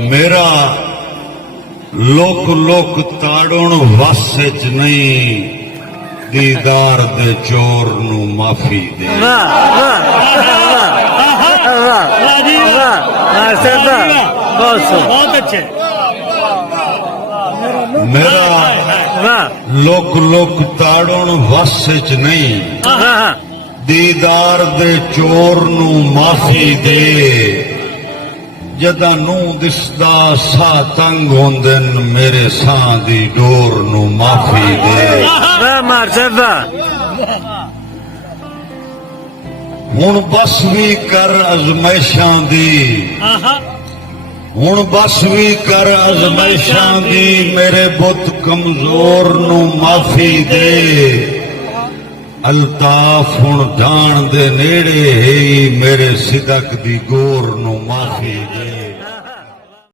मेरा लोक लोक ताड़ुण वस च नहीं, दीदार दे चोर नू माफी दे। वाह वाह वाह वाह बहुत अच्छे। मेरा वाह लोक लोक ताड़ुण वस च नहीं, दीदार दे चोर नू माफी दे। जदा नू दिसदा सा तंग होंदन, मेरे सां दी डोर नू माफी दे। वाह मरहबा। हुण बस भी कर अजमैशां दी, हुण बस भी कर अजमैशां दी, मेरे बुत कमजोर नू माफी दे। अल्ताफ हुण जान दे नेड़े है, मेरे सिदक दी गोर नू माफी दे।